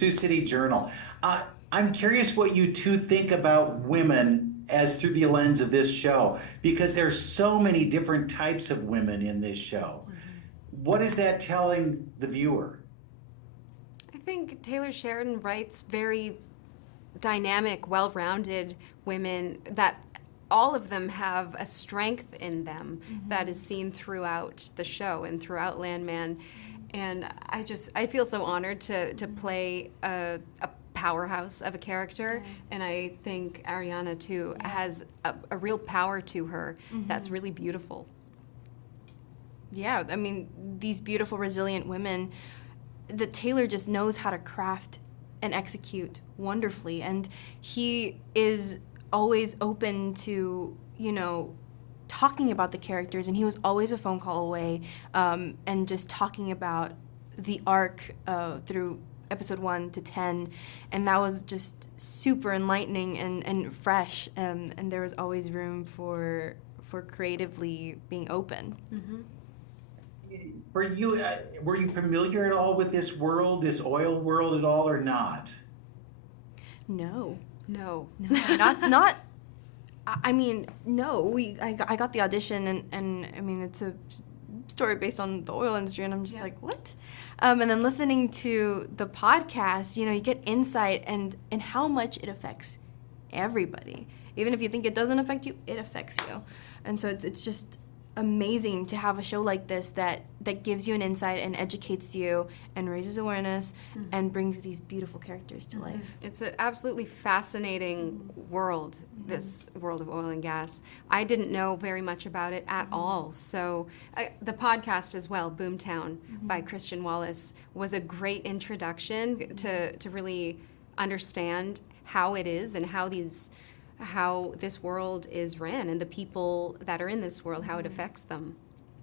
Sioux City Journal. I'm curious what you two think about women as through the lens of this show, because there's so many different types of women in this show. What is that telling the viewer? I think Taylor Sheridan writes very dynamic, well-rounded women that all of them have a strength in them that is seen throughout the show and throughout Landman. And I feel so honored to play a powerhouse of a character. And I think Ariana too has a real power to her that's really beautiful. Yeah, I mean, these beautiful, resilient women that Taylor just knows how to craft and execute wonderfully. And he is always open to, talking about the characters. And he was always a phone call away, and just talking about the arc through episode 1 to 10. And that was just super enlightening and fresh. And there was always room for creatively being open. Were you familiar at all with this world, this oil world at all, or not? No. No. Not. I mean, no. I got the audition, and I mean, it's a story based on the oil industry, and I'm just like, what? And then listening to the podcast, you get insight and how much it affects everybody. Even if you think it doesn't affect you, it affects you, and so it's just amazing to have a show like this that gives you an insight and educates you and raises awareness and brings these beautiful characters to life. It's an absolutely fascinating world, this world of oil and gas. I didn't know very much about it at all. So the podcast as well, Boomtown by Kayla Wallace, was a great introduction to really understand how it is and how this world is ran and the people that are in this world, how it affects them.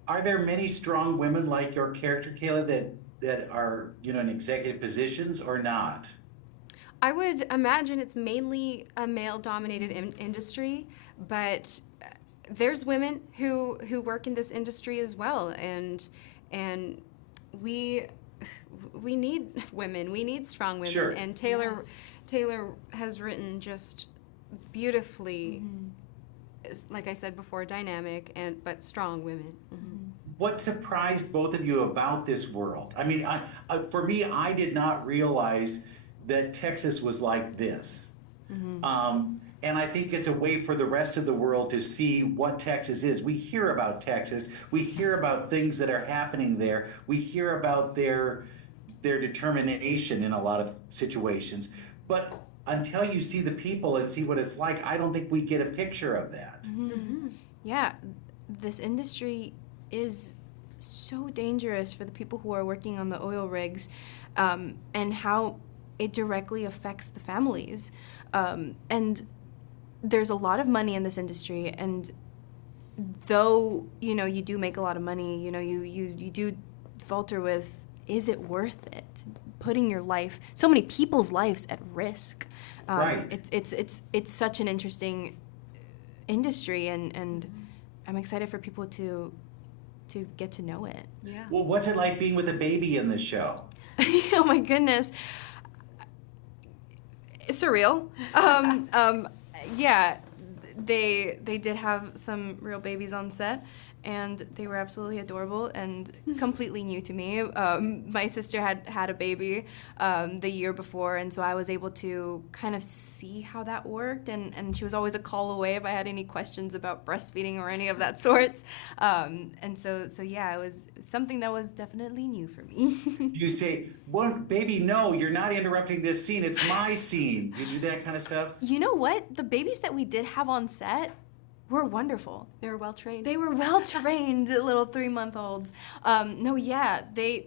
Are there many strong women like your character, Kayla, that are, in executive positions or not? I would imagine it's mainly a male-dominated industry, but there's women who work in this industry as well, and we need women. We need strong women. Sure. And Taylor has written just beautifully, like I said before, dynamic but strong women. What surprised both of you about this world? I mean, for me, I did not realize that Texas was like this. And I think it's a way for the rest of the world to see what Texas is. We hear about Texas. We hear about things that are happening there. We hear about their determination in a lot of situations. But until you see the people and see what it's like, I don't think we get a picture of that. Yeah, this industry is so dangerous for the people who are working on the oil rigs, and how it directly affects the families. And there's a lot of money in this industry, and though, you do make a lot of money, you do falter with, is it worth it? Putting your life, so many people's lives at risk. Right. It's such an interesting industry, and I'm excited for people to get to know it. Yeah. Well, what's it like being with a baby in this show? Oh my goodness. It's surreal. Yeah, they did have some real babies on set, and they were absolutely adorable and completely new to me. My sister had a baby the year before, and so I was able to kind of see how that worked, and she was always a call away if I had any questions about breastfeeding or any of that sorts. And so yeah, it was something that was definitely new for me. You say, well, baby, no, you're not interrupting this scene. It's my scene. You do that kind of stuff? You know what? The babies that we did have on set were wonderful. They were well trained. They were well trained little 3-month-olds. No, yeah, they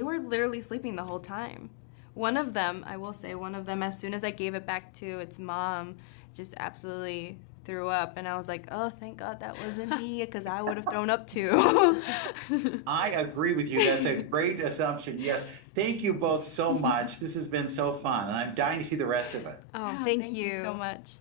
were literally sleeping the whole time. One of them, I will say, as soon as I gave it back to its mom, just absolutely threw up, and I was like, oh, thank God that wasn't me, because I would have thrown up too. I agree with you. That's a great assumption. Yes. Thank you both so much. This has been so fun, and I'm dying to see the rest of it. Oh, thank you so much.